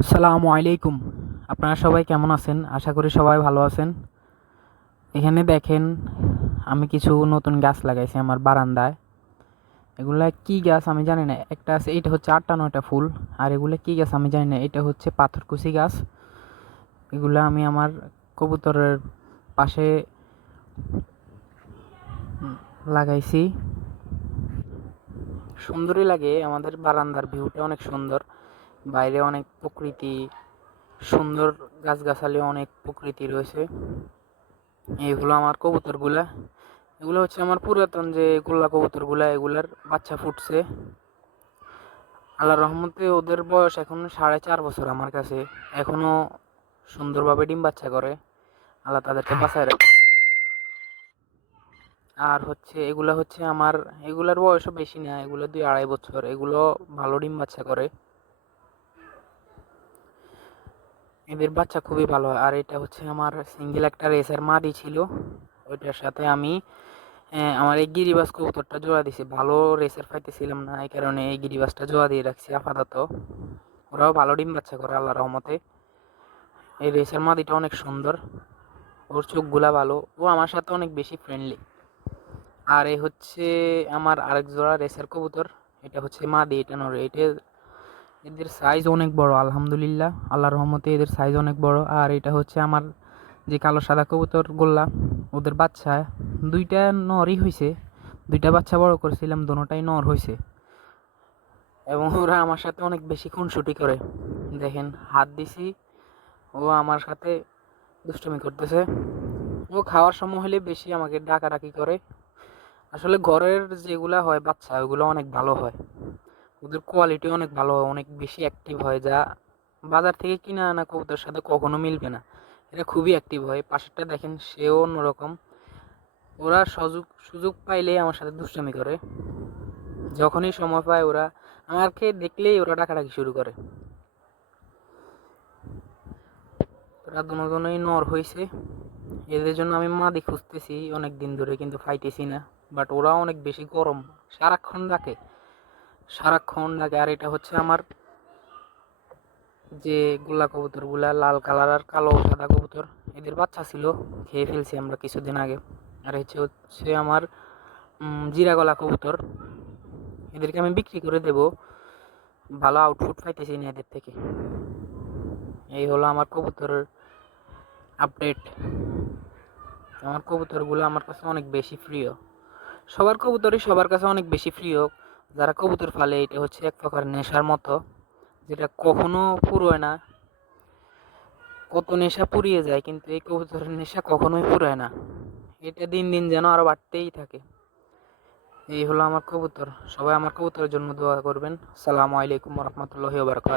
আসসালামু আলাইকুম। আপনারা সবাই কেমন আছেন? আশা করি সবাই ভালো আছেন। এখানে দেখেন, আমি কিছু নতুন গাছ লাগাইছি আমার বারান্দায়। এগুলা কি গাছ আমি জানি না। একটা আছে, এটা হচ্ছে 8টা 9টা ফুল। আর এগুলা কি গাছ আমি জানি না। এটা হচ্ছে পাথরকুচি গাছ। এগুলা আমি আমার কবুতরের পাশে লাগাইছি। সুন্দরই লাগে, আমাদের বারান্দার ভিউটা অনেক সুন্দর। বাইরে অনেক প্রকৃতি, সুন্দর গাছগাছালি, অনেক প্রকৃতি রয়েছে। এইগুলো আমার কবুতরগুলা। এগুলো হচ্ছে আমার পুরাতন যে গোল্লা কবুতরগুলা, এগুলার বাচ্চা ফুটছে। আল্লাহর রহমতে ওদের বয়স এখন 4.5 বছর আমার কাছে। এখনো সুন্দরভাবে ডিম বাচ্চা করে। আল্লাহ তাদেরকে বাঁচায় রাখে। আর হচ্ছে এগুলা হচ্ছে আমার, এগুলার বয়সও বেশি না, এগুলো 2-2.5 বছর। এগুলো ভালো ডিম বাচ্চা করে, এদের বাচ্চা খুবই ভালো হয়। আর এটা হচ্ছে আমার সিঙ্গেল একটা রেসার মাদি ছিল, ওইটার সাথে আমি আমার এই গিরিবাজ কবুতরটা জোড়া দিছি। ভালো রেসার পাইতেছিলাম না, এই কারণে এই গিরিবাজটা জোড়া দিয়ে রাখছি আপাতত। ওরাও ভালো ডিম বাচ্চা করে আল্লাহর রহমতে। এই রেসার মাদিটা অনেক সুন্দর, ওর চোখগুলা ভালো, ও আমার সাথে অনেক বেশি ফ্রেন্ডলি। আর এই হচ্ছে আমার আরেক জোড়া রেসার কবুতর। এটা হচ্ছে মাদি, এটা নর। এদের সাইজ অনেক বড়, আলহামদুলিল্লাহ, আল্লাহর রহমতে এদের সাইজ অনেক বড়। আর এটা হচ্ছে আমার যে কালো সাদা কবুতর গোল্লা, ওদের বাচ্চা দুইটা নরই হয়েছে। দুইটা বাচ্চা বড় করেছিলাম, দোনোটাই নর হয়েছে। এবং ওরা আমার সাথে অনেক বেশি খুনসুটি করে। দেখেন, হাত দিছি, ও আমার সাথে দুষ্টুমি করতেছে। ও খাওয়ার সময় হলে বেশি আমাকে ডাকাডাকি করে। আসলে ঘরের যেগুলা হয় বাচ্চা, ওগুলো অনেক ভালো হয়। ওদের কোয়ালিটি অনেক ভালো হয়, অনেক বেশি অ্যাক্টিভ হয়, যা বাজার থেকে কিনে আনা কবুতরের সাথে কখনো মিলবে না। এটা খুবই অ্যাক্টিভ হয়। পাশেরটা দেখেন, সেও অন্যরকম। ওরা সুযোগ সুযোগ পাইলেই আমার সাথে দুষ্টামি করে। যখনই সময় পায় ওরা আমাকে দেখলেই ওরা ডাকাডাকি শুরু করে। ওরা দুজনেই নর হয়েছে। এদের জন্য আমি মাদি খুঁজতেছি অনেক দিন ধরে, কিন্তু পাইতেছি না। বাট ওরা অনেক বেশি গরম, সারাক্ষণ ডাকে, সারাক্ষণ ডাকে। আর এটা হচ্ছে আমার যে গোল্লা কবুতর গুলা, লাল কালার আর কালো সাদা কবুতর, এদের বাচ্চা ছিল, খেয়ে ফেলছি আমরা কিছুদিন আগে। আর হচ্ছে আমার জিরা গলা কবুতর। এদেরকে আমি বিক্রি করে দেব, ভালো আউটপুট পাইতেছি না এদের থেকে। এই হলো আমার কবুতরের আপডেট। আমার কবুতরগুলো আমার কাছে অনেক বেশি প্রিয়। সবার কবুতরই সবার কাছে অনেক বেশি প্রিয়। যারা কবুতর পালে, এটা হচ্ছে এক প্রকার নেশার মতো, যেটা কখনো ফুরোয় না। কত নেশা পুড়িয়ে যায়, কিন্তু এই কবুতরের নেশা কখনোই ফুরায় না। এটা দিন দিন যেন আরো বাড়তেই থাকে। এই হলো আমার কবুতর। সবাই আমার কবুতরের জন্য দোয়া করবেন। আসসালামু আলাইকুম রহমতুল্লাহি ওয়া বারাকাতুহু।